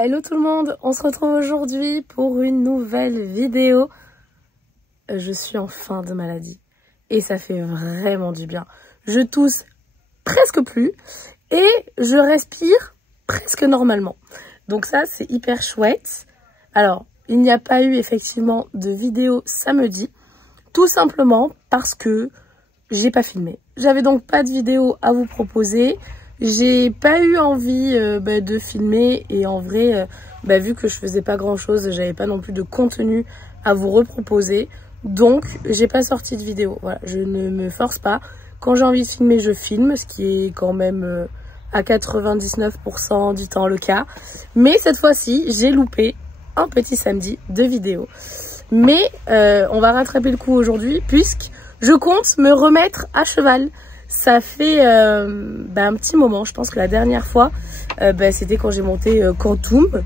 Hello tout le monde, on se retrouve aujourd'hui pour une nouvelle vidéo. Je suis en fin de maladie et ça fait vraiment du bien. Je tousse presque plus et je respire presque normalement. Donc ça c'est hyper chouette. Alors il n'y a pas eu effectivement de vidéo samedi, tout simplement parce que j'ai pas filmé. J'avais donc pas de vidéo à vous proposer. J'ai pas eu envie de filmer et en vrai, vu que je faisais pas grand chose, j'avais pas non plus de contenu à vous reproposer. Donc, j'ai pas sorti de vidéo. Voilà, je ne me force pas. Quand j'ai envie de filmer, je filme, ce qui est quand même à 99% du temps le cas. Mais cette fois-ci, j'ai loupé un petit samedi de vidéo. Mais on va rattraper le coup aujourd'hui puisque je compte me remettre à cheval. Ça fait un petit moment, je pense que la dernière fois, c'était quand j'ai monté Quantum.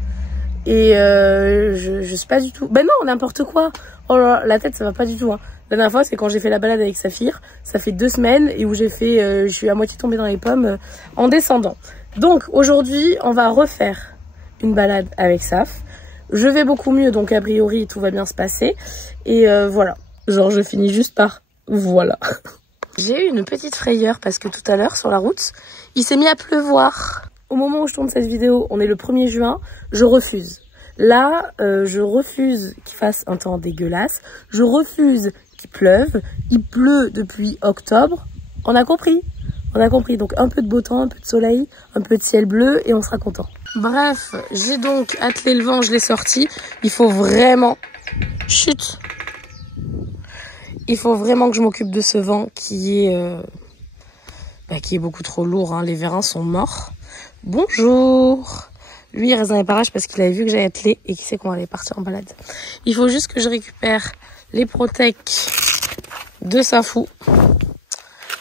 Et je sais pas du tout... Ben non, n'importe quoi. Oh là, la tête, ça va pas du tout. Hein. La dernière fois, c'est quand j'ai fait la balade avec Saphir. Ça fait 2 semaines et où j'ai fait... je suis à moitié tombée dans les pommes en descendant. Donc aujourd'hui, on va refaire une balade avec Saf. Je vais beaucoup mieux, donc a priori, tout va bien se passer. Et voilà. Genre, je finis juste par... Voilà. J'ai eu une petite frayeur parce que tout à l'heure, sur la route, il s'est mis à pleuvoir. Au moment où je tourne cette vidéo, on est le 1er juin, je refuse. Là, je refuse qu'il fasse un temps dégueulasse. Je refuse qu'il pleuve. Il pleut depuis octobre. On a compris. On a compris. Donc un peu de beau temps, un peu de soleil, un peu de ciel bleu et on sera content. Bref, j'ai donc attelé le vent, je l'ai sorti. Il faut vraiment... Chut. Il faut vraiment que je m'occupe de ce vent qui est beaucoup trop lourd. Hein. Les vérins sont morts. Bonjour. Lui, il reste dans les parages parce qu'il avait vu que j'allais atteler et qu'il sait qu'on allait partir en balade. Il faut juste que je récupère les Protec de Safou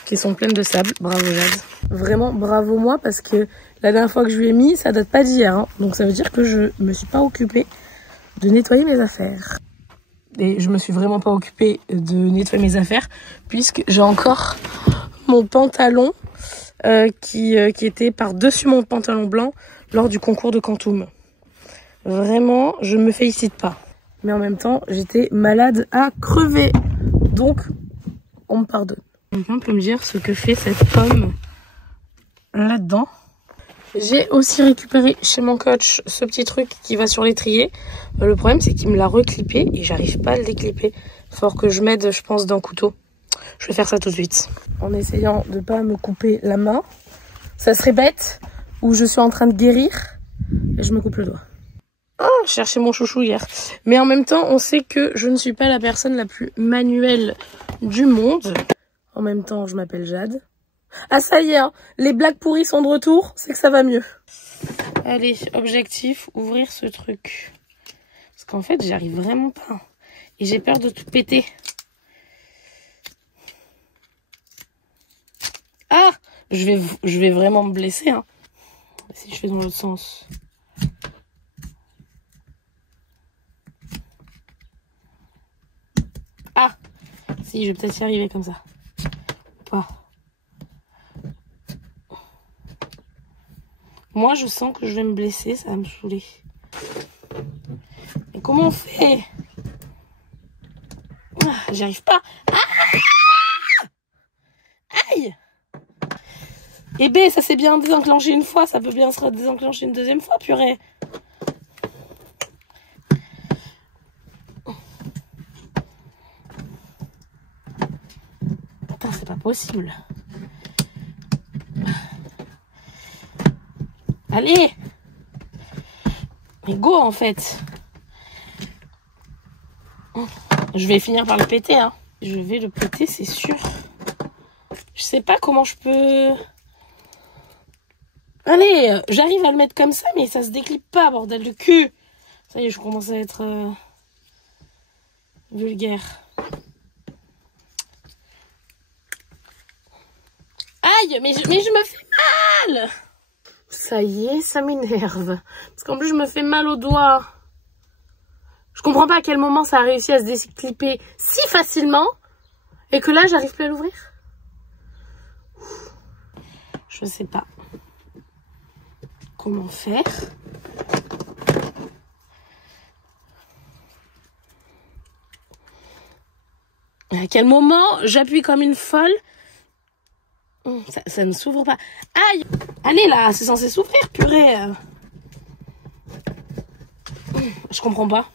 qui sont pleines de sable. Bravo Jade. Vraiment bravo moi parce que la dernière fois que je lui ai mis, ça date pas d'hier. Hein. Donc ça veut dire que je me suis pas occupée de nettoyer mes affaires. Et je me suis vraiment pas occupée de nettoyer mes affaires puisque j'ai encore mon pantalon qui était par-dessus mon pantalon blanc lors du concours de Quantum. Vraiment, je me félicite pas. Mais en même temps, j'étais malade à crever. Donc, on me pardonne. Quelqu'un peut me dire ce que fait cette pomme là-dedans? J'ai aussi récupéré chez mon coach ce petit truc qui va sur l'étrier. Le problème, c'est qu'il me l'a reclippé et j'arrive pas à le déclipper. Faut que je m'aide, je pense, d'un couteau. Je vais faire ça tout de suite. En essayant de pas me couper la main. Ça serait bête où je suis en train de guérir et je me coupe le doigt. Oh, je cherchais mon chouchou hier. Mais en même temps, on sait que je ne suis pas la personne la plus manuelle du monde. En même temps, je m'appelle Jade. Ah ça y est, hein, les blagues pourries sont de retour, c'est que ça va mieux. Allez, objectif, ouvrir ce truc. Parce qu'en fait, j'y arrive vraiment pas. Et j'ai peur de tout péter. Ah, je vais vraiment me blesser. Hein. Si je fais dans l'autre sens. Ah, si, je vais peut-être y arriver comme ça. Pas. Moi, je sens que je vais me blesser, ça va me saouler. Mais comment on fait? Ah, j'y arrive pas. Ah, aïe! Eh ben, ça s'est bien désenclenché une fois, ça peut bien se désenclencher une deuxième fois, purée. Putain, c'est pas possible. Allez! Mais go, en fait. Je vais finir par le péter, hein. Je vais le péter, c'est sûr. Je sais pas comment je peux... Allez, j'arrive à le mettre comme ça, mais ça se déclipe pas, bordel de cul. Ça y est, je commence à être vulgaire. Aïe, mais je me fais mal. Ça y est, ça m'énerve. Parce qu'en plus, je me fais mal au doigt. Je comprends pas à quel moment ça a réussi à se déclipper si facilement et que là, j'arrive plus à l'ouvrir. Je sais pas comment faire. à quel moment j'appuie comme une folle? Ça ne s'ouvre pas. Aïe! Allez là, c'est censé s'ouvrir, purée. Je comprends pas.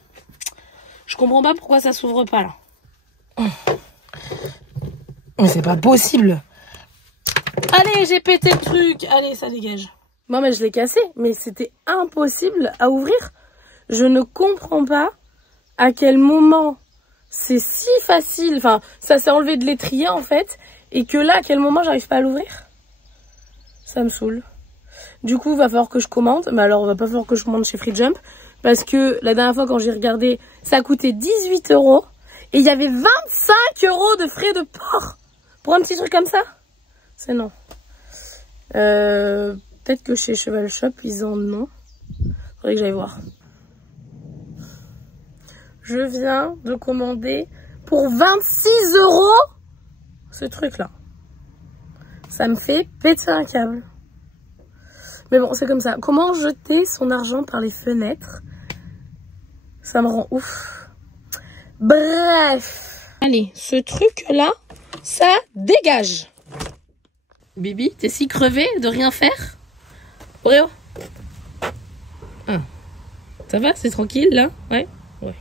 Je comprends pas pourquoi ça s'ouvre pas là. Mais c'est pas possible. Allez, j'ai pété le truc. Allez, ça dégage. Bon, mais je l'ai cassé, mais c'était impossible à ouvrir. Je ne comprends pas à quel moment c'est si facile. Enfin, ça s'est enlevé de l'étrier en fait. Et que là, à quel moment j'arrive pas à l'ouvrir? Ça me saoule. Du coup, il va falloir que je commande. Mais alors, il va pas falloir que je commande chez Free Jump. Parce que la dernière fois, quand j'ai regardé, ça coûtait 18 €. Et il y avait 25 € de frais de port. Pour un petit truc comme ça? C'est non. Peut-être que chez Cheval Shop, ils en ont. Faudrait que j'aille voir. Je viens de commander pour 26 € ce truc-là. Ça me fait péter un câble. Mais bon, c'est comme ça. Comment jeter son argent par les fenêtres? Ça me rend ouf. Bref. Allez, ce truc-là, ça dégage. Bibi, t'es si crevé de rien faire? Oreo? Ça va, c'est tranquille là? Ouais? Ouais.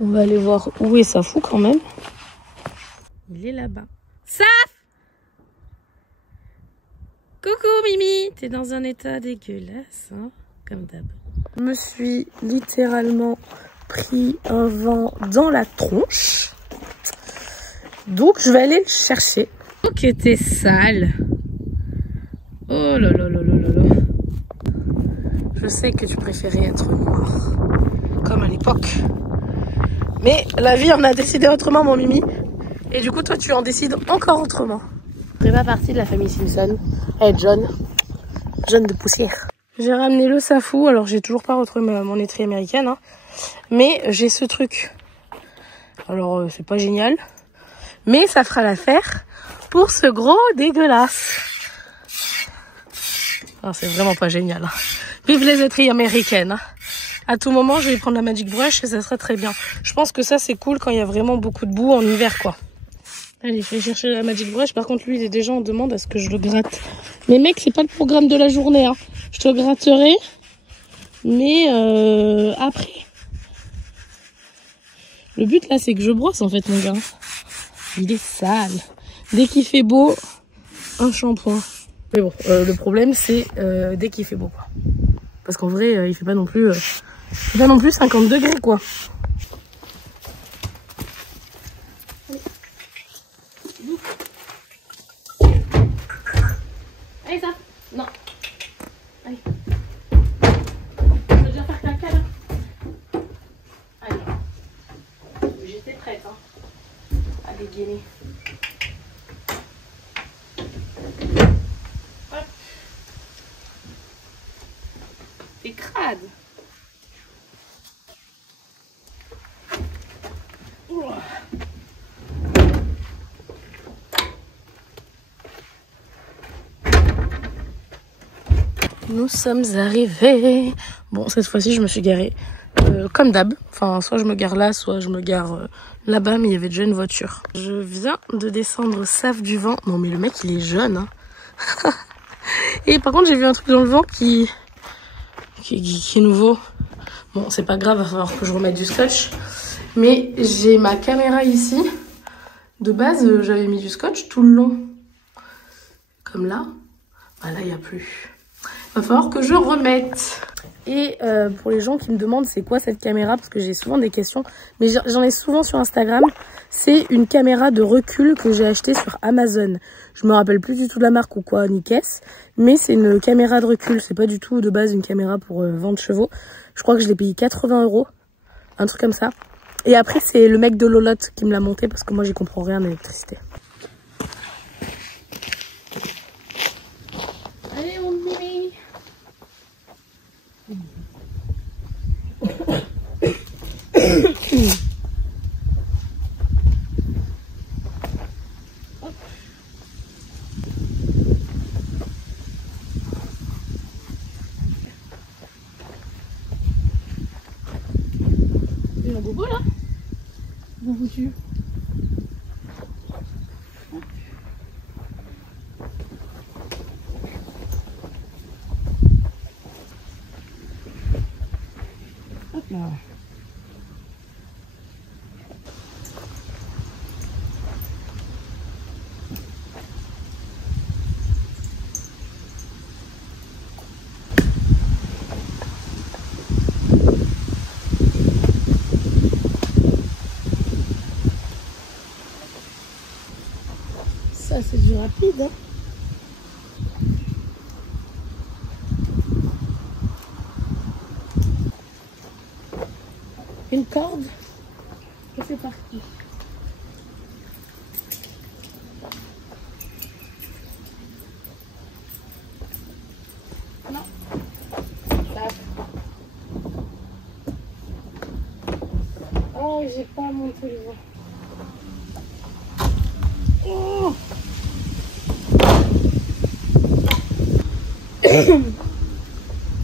On va aller voir où est Safou quand même. Il est là-bas. Saf! Coucou Mimi! T'es dans un état dégueulasse, hein? Comme d'hab. Je me suis littéralement pris un vent dans la tronche. Donc je vais aller le chercher. Oh que t'es sale! Oh là là là là là là. Je sais que tu préférais être noir, comme à l'époque. Mais la vie en a décidé autrement, mon Mimi. Et du coup, toi, tu en décides encore autrement. Je ne fais pas partie de la famille Simpson. Hey, John. John de poussière. J'ai ramené le Safou. Alors, j'ai toujours pas retrouvé mon étrie américaine. Hein. Mais j'ai ce truc. Alors, c'est pas génial. Mais ça fera l'affaire pour ce gros dégueulasse. Ah, c'est vraiment pas génial. Hein. Vive les étries américaines. Hein. À tout moment, je vais prendre la Magic Brush et ça sera très bien. Je pense que ça, c'est cool quand il y a vraiment beaucoup de boue en hiver, quoi. Allez, je vais chercher la Magic Brush. Par contre, lui, il est déjà en demande à ce que je le gratte. Mais mec, c'est pas le programme de la journée. Hein. Je te gratterai. Mais après. Le but, là, c'est que je brosse, en fait, mon gars. Il est sale. Dès qu'il fait beau, un shampoing. Mais bon, le problème, c'est dès qu'il fait beau, quoi. Parce qu'en vrai, il fait pas non plus 50 degrés, quoi. Allez, ça. Non. Allez. Je veux déjà faire caca, là. Allez. J'étais prête, hein. À dégainer. Hop. T'es crade. Ouah. Nous sommes arrivés. Bon, cette fois-ci, je me suis garée comme d'hab. Enfin, soit je me gare là, soit je me gare là-bas, mais il y avait déjà une voiture. Je viens de descendre Saf du vent. Non, mais le mec, il est jeune. Hein. Et par contre, j'ai vu un truc dans le vent qui est nouveau. Bon, c'est pas grave, il va falloir que je remette du scotch. Mais j'ai ma caméra ici. De base, j'avais mis du scotch tout le long. Comme là. Ah, là, il n'y a plus. Va falloir que je remette. Et pour les gens qui me demandent c'est quoi cette caméra, parce que j'ai souvent des questions, mais j'en ai souvent sur Instagram, c'est une caméra de recul que j'ai achetée sur Amazon. Je me rappelle plus du tout de la marque ou quoi, ni caisse, mais c'est une caméra de recul, c'est pas du tout de base une caméra pour vendre chevaux. Je crois que je l'ai payé 80 €, un truc comme ça. Et après c'est le mec de Lolotte qui me l'a monté parce que moi j'y comprends rien en électricité. Allez mon Mimi. Il y a un bobo là? Bien foutu. Non. Ça c'est du rapide, hein. Une corde et c'est parti. Non. Oh, j'ai pas monté le vent. Oh.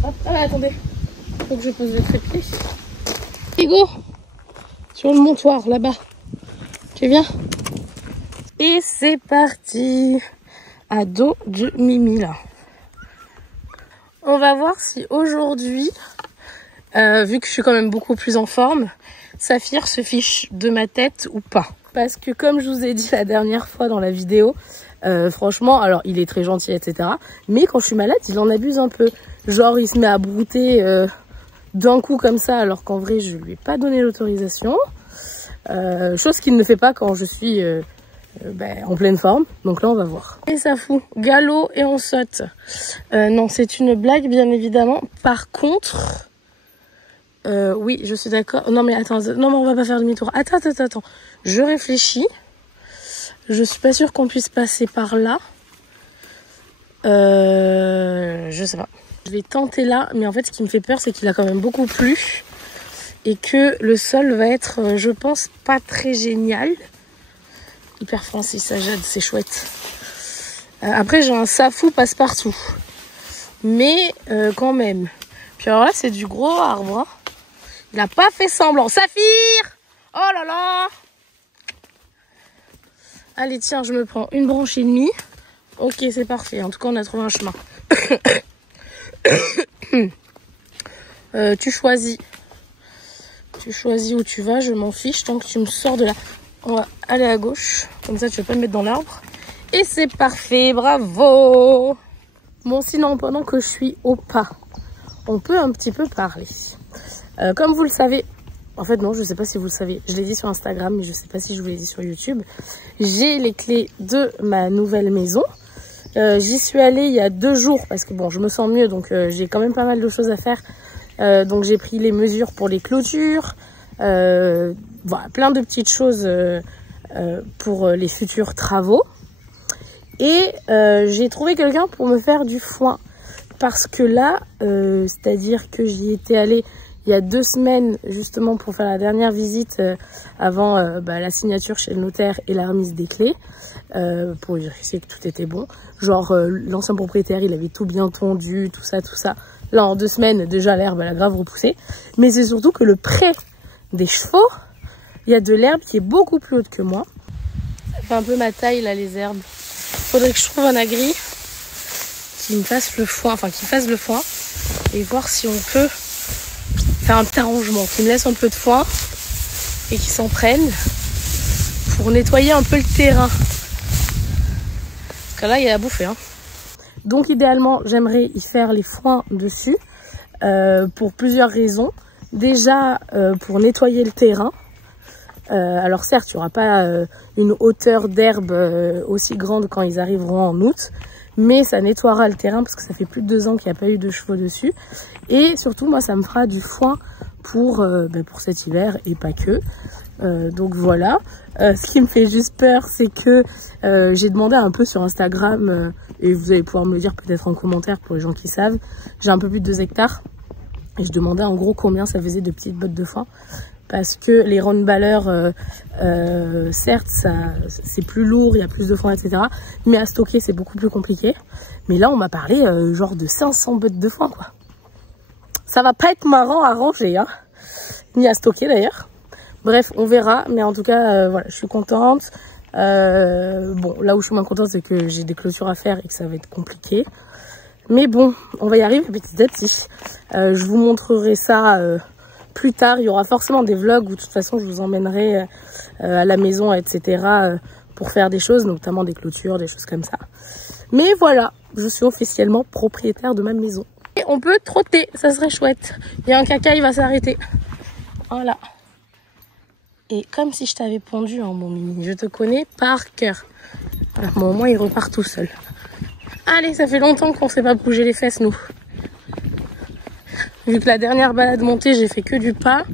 Hop, ah, attendez, faut que je pose le trépied. Hugo, sur le montoir là-bas, tu viens? Et c'est parti, à dos de Mimi là. On va voir si aujourd'hui, vu que je suis quand même beaucoup plus en forme, Saphir se fiche de ma tête ou pas. Parce que comme je vous ai dit la dernière fois dans la vidéo, franchement, alors il est très gentil, etc. Mais quand je suis malade, il en abuse un peu. Genre il se met à brouter d'un coup comme ça, alors qu'en vrai je lui ai pas donné l'autorisation. Chose qu'il ne fait pas quand je suis en pleine forme. Donc là on va voir. Et ça fout galop et on saute. Non, c'est une blague bien évidemment. Par contre, oui, je suis d'accord. Non mais attends, non mais on va pas faire demi-tour. Attends. Je réfléchis. Je suis pas sûre qu'on puisse passer par là. Je sais pas. Je vais tenter là, mais en fait ce qui me fait peur c'est qu'il a quand même beaucoup plu et que le sol va être, je pense, pas très génial. Hyper Francis, ça jade, c'est chouette. Après j'ai un safou passe-partout, mais quand même. Puis alors là c'est du gros arbre. Hein. Il a pas fait semblant. Saphir! Oh là là! Allez tiens, je me prends une branche et demie. Ok, c'est parfait. En tout cas, on a trouvé un chemin. Tu choisis où tu vas, je m'en fiche tant que tu me sors de là. On va aller à gauche, comme ça tu vas pas me mettre dans l'arbre. Et c'est parfait, bravo. Bon, sinon pendant que je suis au pas, on peut un petit peu parler. Comme vous le savez, en fait non, je sais pas si vous le savez, je l'ai dit sur Instagram, mais je sais pas si je vous l'ai dit sur YouTube. J'ai les clés de ma nouvelle maison. J'y suis allée il y a 2 jours parce que bon, je me sens mieux, donc j'ai quand même pas mal de choses à faire. Donc j'ai pris les mesures pour les clôtures, voilà, plein de petites choses pour les futurs travaux. Et j'ai trouvé quelqu'un pour me faire du foin. Parce que là, c'est-à-dire que j'y étais allée il y a 2 semaines justement pour faire la dernière visite avant la signature chez le notaire et la remise des clés. Pour vérifier que tout était bon. Genre l'ancien propriétaire, il avait tout bien tondu, tout ça. Là, en 2 semaines, déjà l'herbe, elle a grave repoussé. Mais c'est surtout que le pré des chevaux, il y a de l'herbe qui est beaucoup plus haute que moi. Ça fait un peu ma taille, là, les herbes. Faudrait que je trouve un agri qui me fasse le foin, et voir si on peut faire un petit arrangement, qui me laisse un peu de foin et qui s'en prenne pour nettoyer un peu le terrain. Parce que là, il y a à bouffer, hein. Donc idéalement, j'aimerais y faire les foins dessus pour plusieurs raisons. Déjà, pour nettoyer le terrain. Alors certes, il n'y aura pas une hauteur d'herbe aussi grande quand ils arriveront en août, mais ça nettoiera le terrain parce que ça fait plus de 2 ans qu'il n'y a pas eu de chevaux dessus. Et surtout, moi, ça me fera du foin pour cet hiver et pas que. Donc voilà. Ce qui me fait juste peur, c'est que j'ai demandé un peu sur Instagram, et vous allez pouvoir me le dire peut-être en commentaire pour les gens qui savent. J'ai un peu plus de 2 hectares et je demandais en gros combien ça faisait de petites bottes de foin. Parce que les roundballers, certes, c'est plus lourd, il y a plus de foin, etc. Mais à stocker, c'est beaucoup plus compliqué. Mais là, on m'a parlé genre de 500 bottes de foin, quoi. Ça va pas être marrant à ranger, hein. Ni à stocker, d'ailleurs. Bref, on verra. Mais en tout cas, voilà, je suis contente. Bon, là où je suis moins contente, c'est que j'ai des clôtures à faire et que ça va être compliqué. Mais bon, on va y arriver petit à petit. Je vous montrerai ça... plus tard, il y aura forcément des vlogs où de toute façon je vous emmènerai à la maison, etc. Pour faire des choses, notamment des clôtures, des choses comme ça. Mais voilà, je suis officiellement propriétaire de ma maison. Et on peut trotter, ça serait chouette. Il y a un caca, il va s'arrêter. Voilà. Et comme si je t'avais pondu, hein, mon mini, je te connais par cœur. Voilà, bon, au moins il repart tout seul. Allez, ça fait longtemps qu'on ne s'est pas bougé les fesses, nous. Vu que la dernière balade montée, j'ai fait que du pas,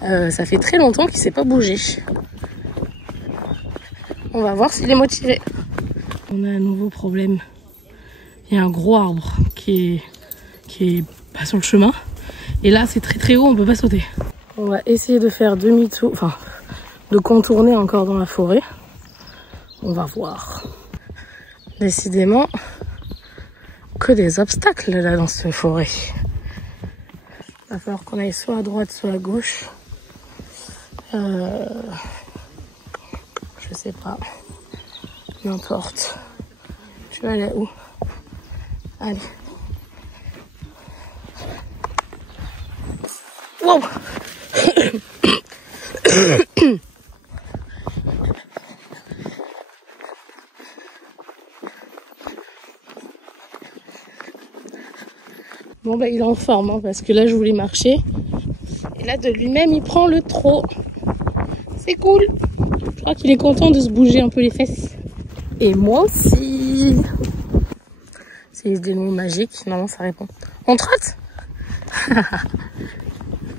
ça fait très longtemps qu'il ne s'est pas bougé. On va voir s'il est motivé. On a un nouveau problème. Il y a un gros arbre qui est pas sur le chemin. Et là, c'est très très haut, on peut pas sauter. On va essayer de faire demi-tour, enfin, de contourner encore dans la forêt. On va voir. Décidément, que des obstacles là dans cette forêt. Il va falloir qu'on aille soit à droite, soit à gauche. Je sais pas. N'importe. Je vais aller où? Allez. Wow. Bon bah il est en forme hein, parce que là je voulais marcher. Et là de lui-même il prend le trot. C'est cool. Je crois qu'il est content de se bouger un peu les fesses. Et moi aussi. C'est des mots magiques. Non, ça répond. On trotte.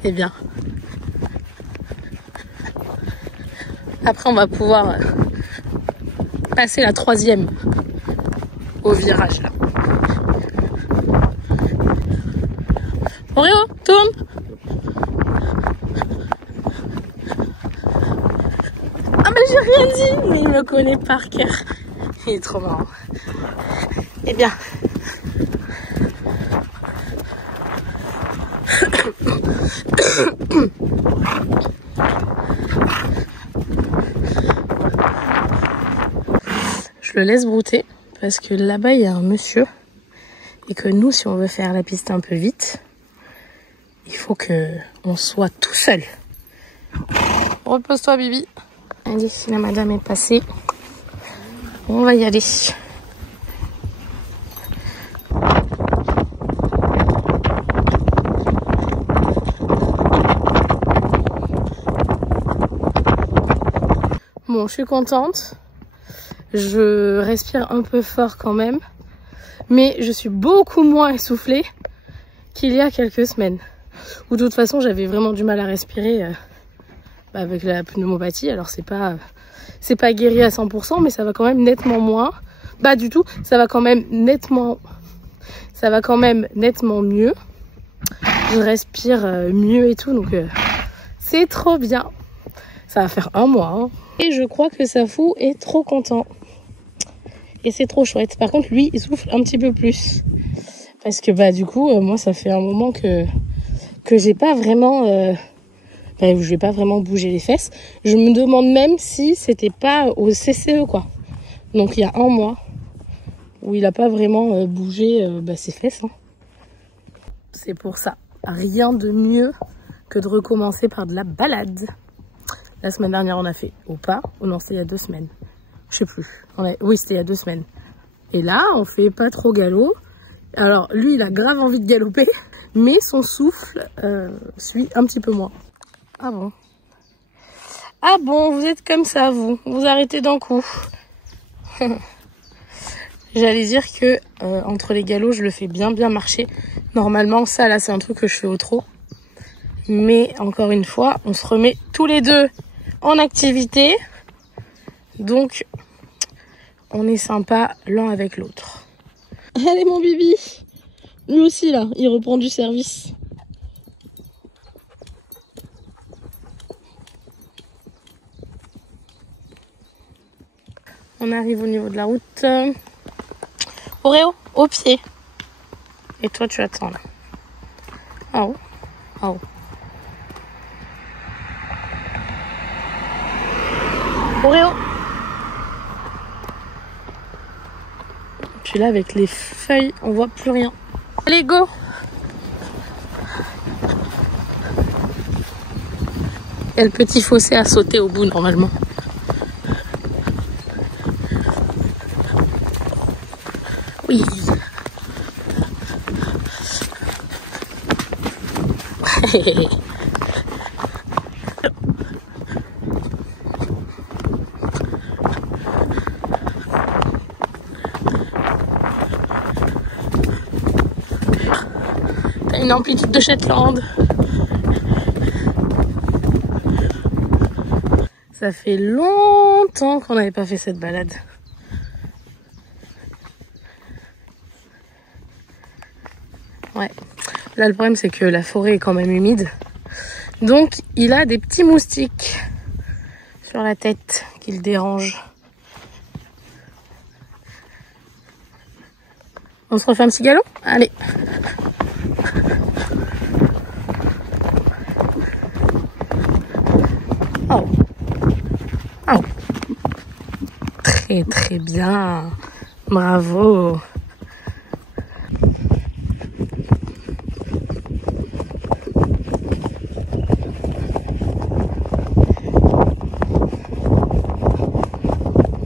Eh bien. Après, on va pouvoir passer la 3e au virage là. Oreo, tourne. Ah mais j'ai rien dit. Mais il me connaît par cœur. Il est trop marrant. Eh bien. Je le laisse brouter parce que là-bas il y a un monsieur et que nous si on veut faire la piste un peu vite il faut que on soit tout seul. Repose-toi Bibi. Allez, si la madame est passée, on va y aller. Bon, je suis contente. Je respire un peu fort quand même. Mais je suis beaucoup moins essoufflée qu'il y a quelques semaines. Où de toute façon, j'avais vraiment du mal à respirer avec la pneumopathie. Alors, c'est pas guéri à 100%, mais ça va quand même nettement moins. Pas du tout. Ça va quand même nettement mieux. Je respire mieux et tout. Donc, c'est trop bien. Ça va faire 1 mois. Hein. Et je crois que Safou est trop content. Et c'est trop chouette. Par contre, lui, il souffle un petit peu plus. Parce que bah du coup, moi, ça fait un moment que j'ai pas vraiment... je vais pas vraiment bouger les fesses. Je me demande même si c'était pas au CCE, quoi. Donc, il y a 1 mois où il a pas vraiment bougé ses fesses. Hein. C'est pour ça. Rien de mieux que de recommencer par de la balade. La semaine dernière, on a fait au pas. Oh non, c'était il y a 2 semaines. Je sais plus. Oui, c'était il y a 2 semaines. Et là, on fait pas trop galop. Alors, lui, il a grave envie de galoper. Mais son souffle suit un petit peu moins. Ah bon? Ah bon, vous êtes comme ça, vous. Vous arrêtez d'un coup. J'allais dire que entre les galops, je le fais bien marcher. Normalement, ça, là, c'est un truc que je fais au trot. Mais encore une fois, on se remet tous les deux en activité. Donc, on est sympa l'un avec l'autre. Allez, mon Bibi. Lui aussi, là, il reprend du service. On arrive au niveau de la route. Oreo, au pied. Et toi, tu attends, là. En haut. En haut. Oreo. Puis là, avec les feuilles, on voit plus rien. Allez, go. Il y a le petit fossé à sauter au bout normalement. Oui. T'as une amplitude de Shetland. Ça fait longtemps qu'on n'avait pas fait cette balade. Ouais. Là, le problème, c'est que la forêt est quand même humide. Donc, il a des petits moustiques sur la tête qui le dérangent. On se refait un petit galop? Allez. Oh. Oh. Très, très bien. Bravo.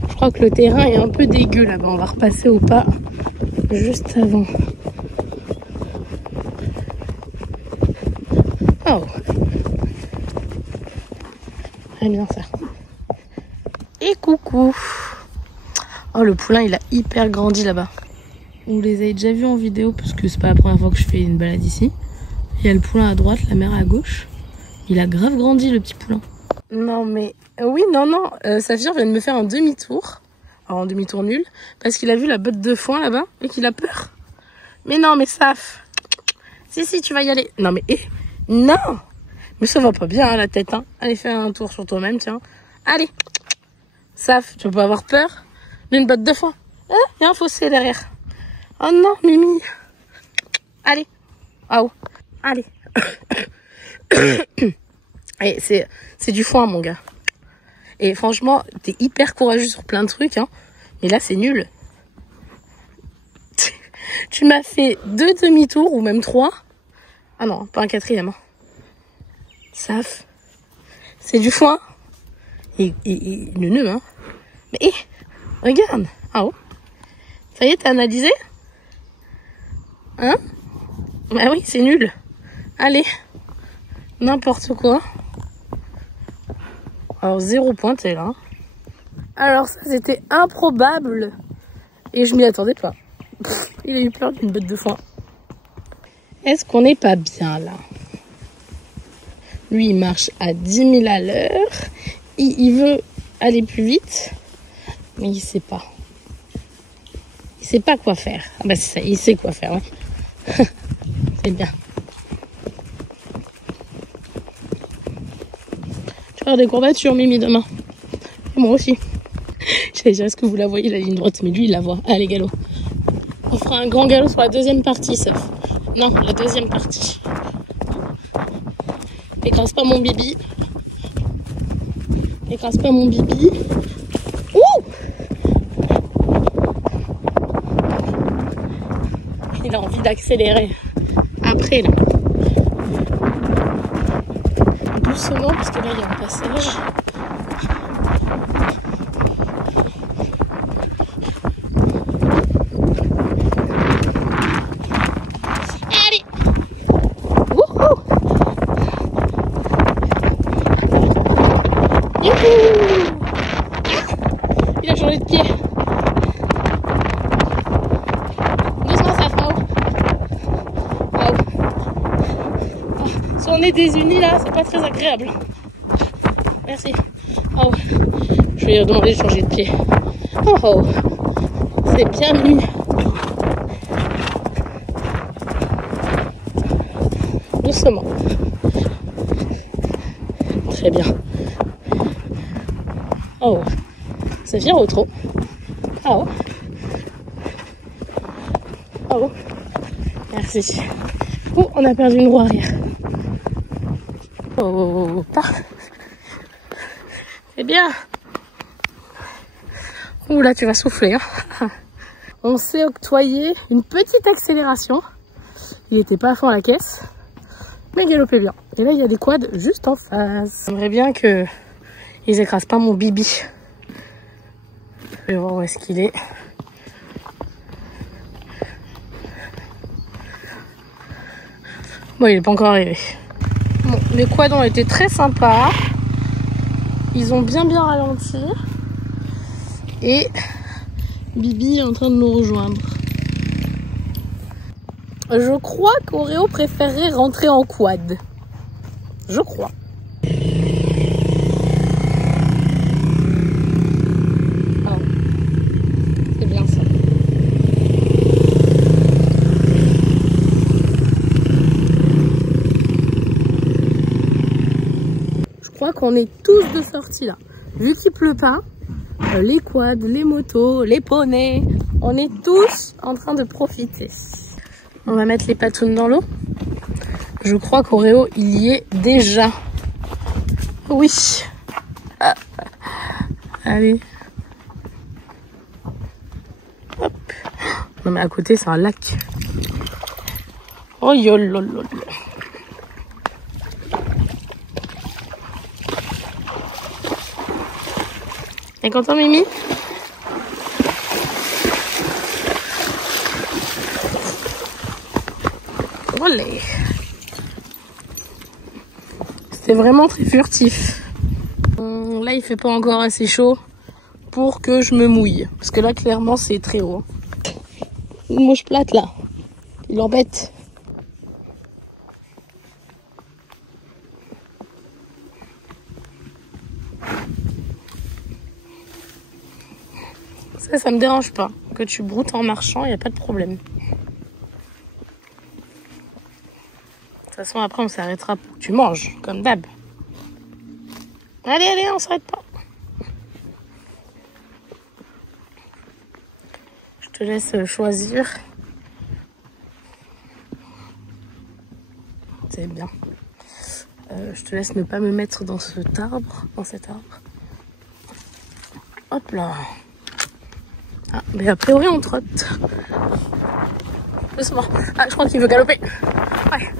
Je crois que le terrain est un peu dégueu là-bas. On va repasser au pas juste avant. Oh. Très bien ça. Et coucou. Oh, le poulain il a hyper grandi là-bas. Vous les avez déjà vus en vidéo parce que c'est pas la première fois que je fais une balade ici. Il y a le poulain à droite, la mère à gauche. Il a grave grandi le petit poulain. Non mais oui, non, Saphir vient de me faire un demi-tour. Alors un demi-tour nul. Parce qu'il a vu la botte de foin là-bas et qu'il a peur. Mais non mais Saf. Si, tu vas y aller. Non mais non. Mais ça va pas bien hein, la tête. Hein. Allez fais un tour sur toi-même, tiens. Allez. Saf, tu vas pas avoir peur d'une botte de foin. Il y a un fossé derrière. Oh non, Mimi. Allez. Oh. Allez. Et c'est du foin, mon gars. Et franchement, t'es hyper courageux sur plein de trucs, hein. Mais là, c'est nul. Tu m'as fait 2 demi-tours, ou même 3. Ah non, pas un 4e. Hein. Saf. C'est du foin. Et neuneu, hein. Mais regarde. Ah oh. Ça y est, t'as analysé? Hein? Bah oui, c'est nul. Allez. N'importe quoi. Alors, 0 pointé là. Alors, ça, c'était improbable. Et je m'y attendais pas. Il a eu peur d'une botte de foin. Est-ce qu'on n'est pas bien là? Lui, il marche à 10 000 à l'heure. Il veut aller plus vite. Mais il sait pas. Il sait pas quoi faire. Ah bah c'est ça, il sait quoi faire. Ouais. C'est bien. Tu vas avoir des courbatures, Mimi, demain. Et moi aussi. J'allais dire, est-ce que vous la voyez, la ligne droite? Mais lui, il la voit. Allez, galop. On fera un grand galop sur la deuxième partie, sauf. Non, la deuxième partie. Écrase pas mon bibi. Écrase pas mon bibi. Ouh! Il a envie d'accélérer. Après, là. Doucement, parce que là, il y a un passage. Allez! Wouhou! Youhou! Il a changé de pied. Doucement, ça fera. Si on est désunis là, c'est pas très agréable. Merci. Oh. Je vais lui demander de changer de pied. Oh. C'est bien mis. Doucement. Très bien. Oh. Ça vient au trop. Oh. Oh. Merci. Oh, on a perdu une roue arrière. Oh, pas. Eh bien. Ouh là, tu vas souffler. Hein. On s'est octroyé une petite accélération. Il n'était pas à fond à la caisse, mais galopait bien. Et là, il y a des quads juste en face. J'aimerais bien que ils écrasent pas mon bibi. Je vais voir où est-ce qu'il est. Bon, il est pas encore arrivé. Bon, les quads ont été très sympas. Ils ont bien ralenti. Et Bibi est en train de nous rejoindre. Je crois qu'Oreo préférerait rentrer en quad. Je crois. Ah, c'est bien ça. Je crois qu'on est tous de sortie là. Vu qu'il pleut pas, les quads, les motos, les poneys, on est tous en train de profiter. On va mettre les patounes dans l'eau. Je crois qu'Oreo, il y est déjà. Oui. Ah. Allez. Hop. Non mais à côté, c'est un lac. Oh yolololo. T'es content, Mimi? Olé. C'était vraiment très furtif. Là, il fait pas encore assez chaud pour que je me mouille. Parce que là, clairement, c'est très haut. Une mouche plate, là. Il embête. Ça me dérange pas. Que tu broutes en marchant, il n'y a pas de problème. De toute façon, après, on s'arrêtera pour que tu manges, comme d'hab. Allez, on s'arrête pas. Je te laisse choisir. C'est bien. Je te laisse ne pas me mettre dans cet arbre. Hop là. Ah, mais a priori, on trotte. Doucement. Ah, je crois qu'il veut galoper. Ouais.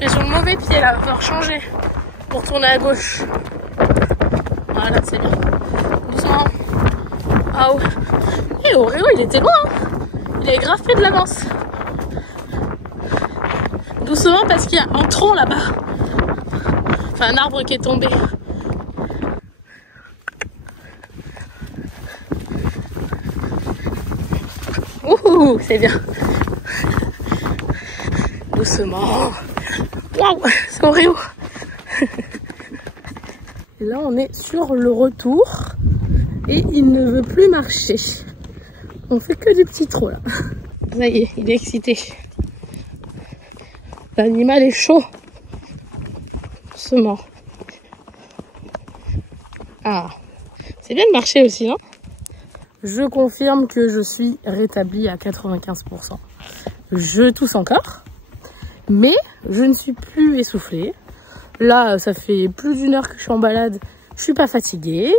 J'ai sur le mauvais pied là, il va falloir changer pour tourner à gauche. Voilà, c'est bien. Doucement. Ah ouais. Et Oreo, il était loin. Il avait grave pris de l'avance. Doucement parce qu'il y a un tronc là-bas. Enfin, un arbre qui est tombé. Ouh, c'est bien. Doucement. Waouh, c'est Oreo. Et là, on est sur le retour. Et il ne veut plus marcher. On fait que du petit trot là. Ça y est, il est excité. L'animal est chaud. Doucement. Ah, c'est bien de marcher aussi, non? Je confirme que je suis rétablie à 95%. Je tousse encore, mais je ne suis plus essoufflée. Là, ça fait plus d'1 heure que je suis en balade. Je suis pas fatiguée.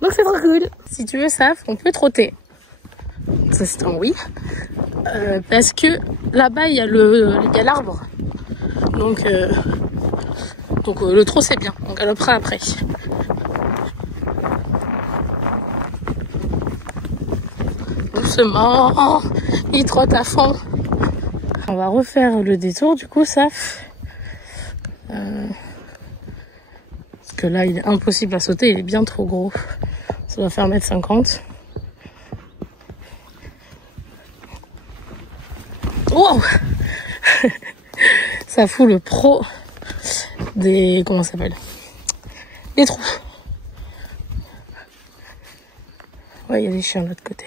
Donc c'est trop cool. Si tu veux ça, on peut trotter. Ça c'est un oui. Parce que là-bas, il y a l'arbre. Donc le trot c'est bien. On galopera après. Doucement. Il trotte à fond. On va refaire le détour du coup, ça. Parce que là, il est impossible à sauter. Il est bien trop gros. Ça doit faire 1m50. Wow. Ça fout le pro des... Comment ça s'appelle? Des trous. Ouais, il y a des chiens de l'autre côté.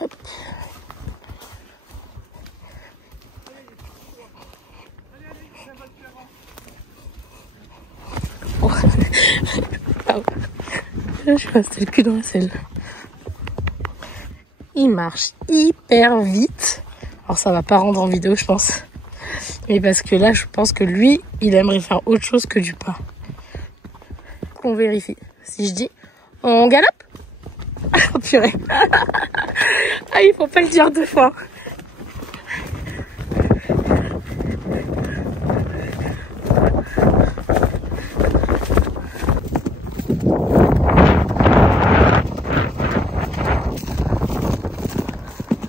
Hop. Oh. Ah ouais. Je suis restée le cul dans la selle. Il marche hyper vite. Alors ça va pas rendre en vidéo, je pense. Mais parce que là, je pense que lui, il aimerait faire autre chose que du pas. On vérifie. Si je dis, on galope? Oh purée. Ah, il faut pas le dire 2 fois.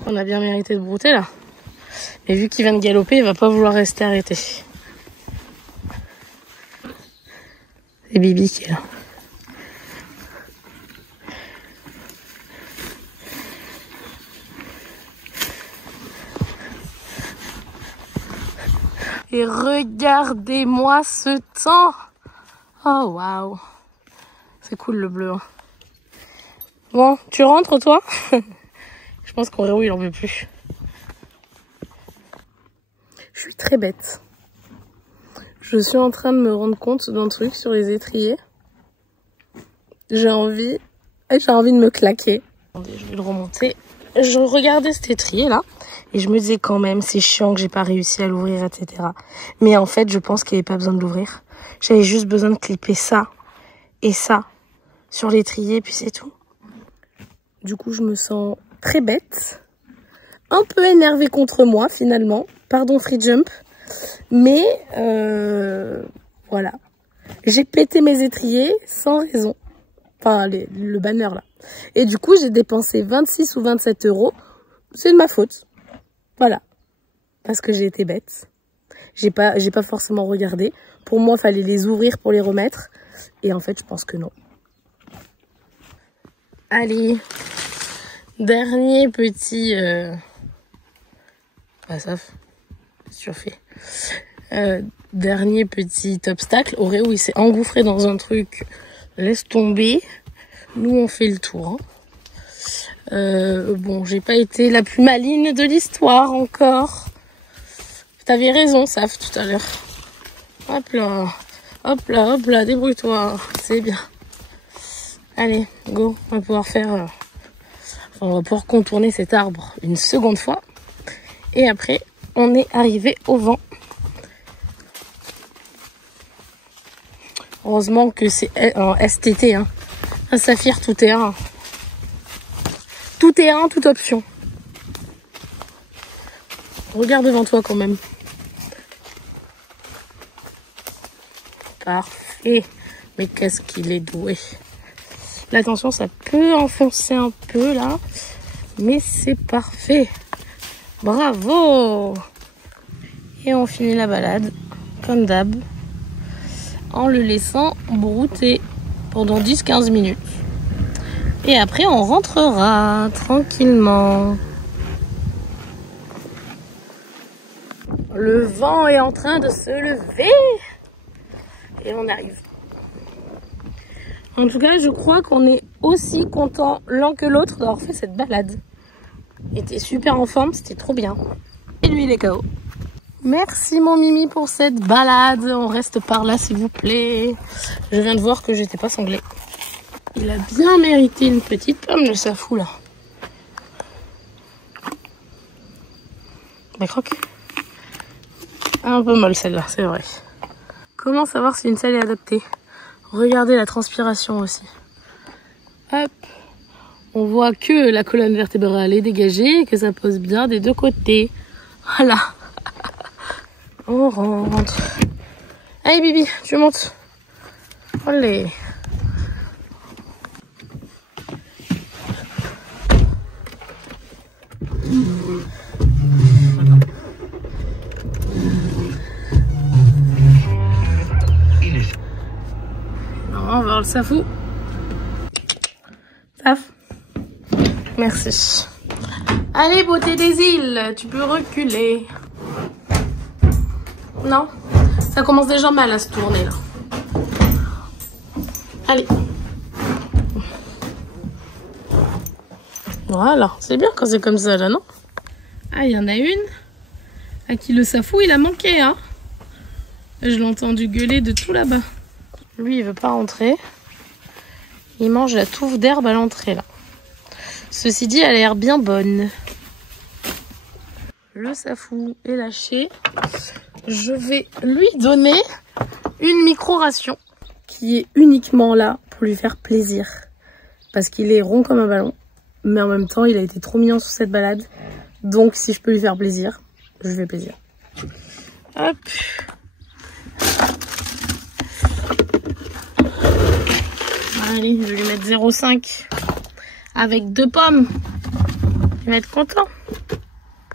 On a bien mérité de brouter là. Mais vu qu'il vient de galoper, il va pas vouloir rester arrêté. C'est Bibi qui est là. Et regardez-moi ce temps. Oh waouh. C'est cool le bleu. Hein. Bon, tu rentres toi? Je pense qu'Oreo il en veut plus. Je suis très bête. Je suis en train de me rendre compte d'un truc sur les étriers. J'ai envie de me claquer. Attendez, je vais le remonter. Je regardais cet étrier là et je me disais quand même c'est chiant que j'ai pas réussi à l'ouvrir, etc. Mais en fait je pense qu'il n'y avait pas besoin de l'ouvrir. J'avais juste besoin de clipper ça et ça sur l'étrier puis c'est tout. Du coup je me sens très bête, un peu énervée contre moi finalement. Pardon Free Jump, mais voilà. J'ai pété mes étriers sans raison. Enfin, le banner là. Et du coup, j'ai dépensé 26 ou 27 €. C'est de ma faute. Voilà. Parce que j'ai été bête. J'ai pas forcément regardé. Pour moi, il fallait les ouvrir pour les remettre. Et en fait, je pense que non. Allez. Dernier petit... Ah, ça surfait. Dernier petit obstacle. Oreo, il s'est engouffré dans un truc. Laisse tomber. Nous, on fait le tour. Hein. Bon, j'ai pas été la plus maligne de l'histoire encore. T'avais raison, Saf, tout à l'heure. Hop là. Hop là, hop là, débrouille-toi. C'est bien. Allez, go. On va pouvoir faire... on va pouvoir contourner cet arbre une seconde fois. Et après, on est arrivé au vent. Heureusement que c'est en STT, hein. Un saphir tout terrain. Tout terrain, toute option. Regarde devant toi quand même. Parfait. Mais qu'est-ce qu'il est doué. Là, attention, ça peut enfoncer un peu là. Mais c'est parfait. Bravo! Et on finit la balade, comme d'hab, en le laissant brouter pendant 10-15 minutes. Et après, on rentrera tranquillement. Le vent est en train de se lever. Et on arrive. En tout cas, je crois qu'on est aussi content l'un que l'autre d'avoir fait cette balade. Il était super en forme, c'était trop bien. Et lui, il est KO. Merci mon Mimi pour cette balade. On reste par là, s'il vous plaît. Je viens de voir que j'étais pas sanglée. Il a bien mérité une petite pomme, le safou, là. Bah, croque. Un peu molle, celle-là, c'est vrai. Comment savoir si une selle est adaptée? Regardez la transpiration aussi. Hop. On voit que la colonne vertébrale est dégagée et que ça pose bien des deux côtés. Voilà. On rentre. Allez Bibi, tu montes. Allez. On va voir le safou. Saf. Merci. Allez, beauté des îles, tu peux reculer. Non, ça commence déjà mal à se tourner là. Allez. Voilà, c'est bien quand c'est comme ça là, non? Ah, il y en a une à qui le safou il a manqué, hein. Je l'ai entendu gueuler de tout là-bas. Lui, il veut pas rentrer. Il mange la touffe d'herbe à l'entrée là. Ceci dit, elle a l'air bien bonne. Le Safou est lâché. Je vais lui donner une micro-ration qui est uniquement là pour lui faire plaisir. Parce qu'il est rond comme un ballon. Mais en même temps, il a été trop mignon sur cette balade. Donc, si je peux lui faire plaisir, je lui fais plaisir. Hop. Allez, je vais lui mettre 0,5 avec 2 pommes. Il va être content.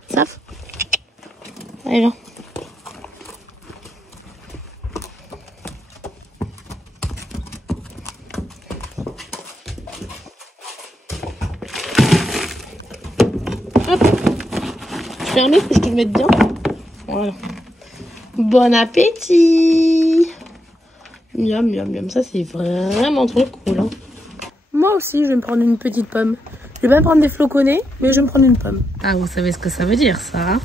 Saf. Allez, viens. Hop. Tu permets que je te le mette bien? Voilà. Bon appétit! Miam, miam, miam. Ça, c'est vraiment trop cool. Hein. Moi aussi, je vais me prendre une petite pomme. Je vais pas me prendre des floconnés, mais je vais me prendre une pomme. Ah, vous savez ce que ça veut dire, ça hein?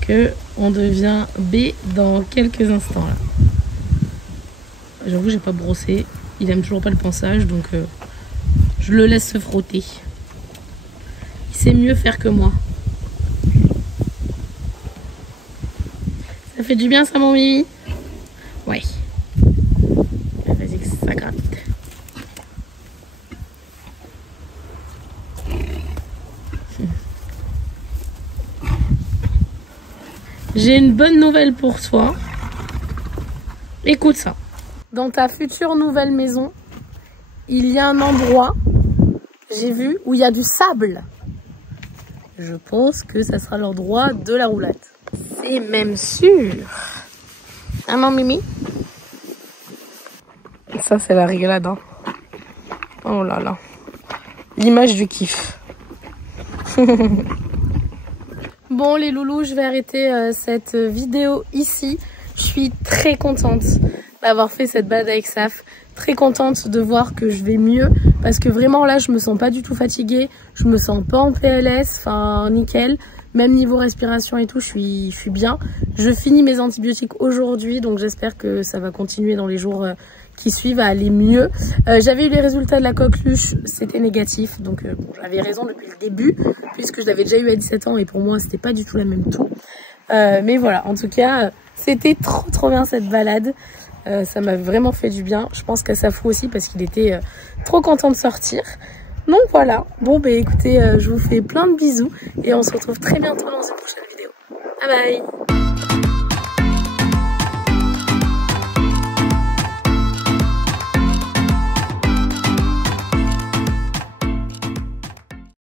Que on devient B dans quelques instants, là. J'avoue, j'ai pas brossé. Il aime toujours pas le ponçage, donc je le laisse se frotter. Il sait mieux faire que moi. Ça fait du bien, ça, mon Mimi? Ouais. Vas-y, que ça gratte. J'ai une bonne nouvelle pour toi. Écoute ça. Dans ta future nouvelle maison, il y a un endroit, j'ai vu, où il y a du sable. Je pense que ça sera l'endroit de la roulade. C'est même sûr. Ah non, Mimi? Ça, c'est la rigolade. Hein. Oh là là. L'image du kiff. Bon, les loulous, je vais arrêter cette vidéo ici. Je suis très contente d'avoir fait cette balade avec Saf. Très contente de voir que je vais mieux. Parce que vraiment, là, je me sens pas du tout fatiguée. Je me sens pas en PLS. Enfin, nickel. Même niveau respiration et tout, je suis bien. Je finis mes antibiotiques aujourd'hui, donc j'espère que ça va continuer dans les jours qui suivent à aller mieux. J'avais eu les résultats de la coqueluche, c'était négatif, donc bon, j'avais raison depuis le début, puisque je l'avais déjà eu à 17 ans et pour moi, c'était pas du tout la même toux. Mais voilà, en tout cas, c'était trop bien cette balade. Ça m'a vraiment fait du bien. Je pense qu'à Safou aussi, parce qu'il était trop content de sortir. Donc voilà, bon bah écoutez, je vous fais plein de bisous et on se retrouve très bientôt dans une prochaine vidéo. Bye bye!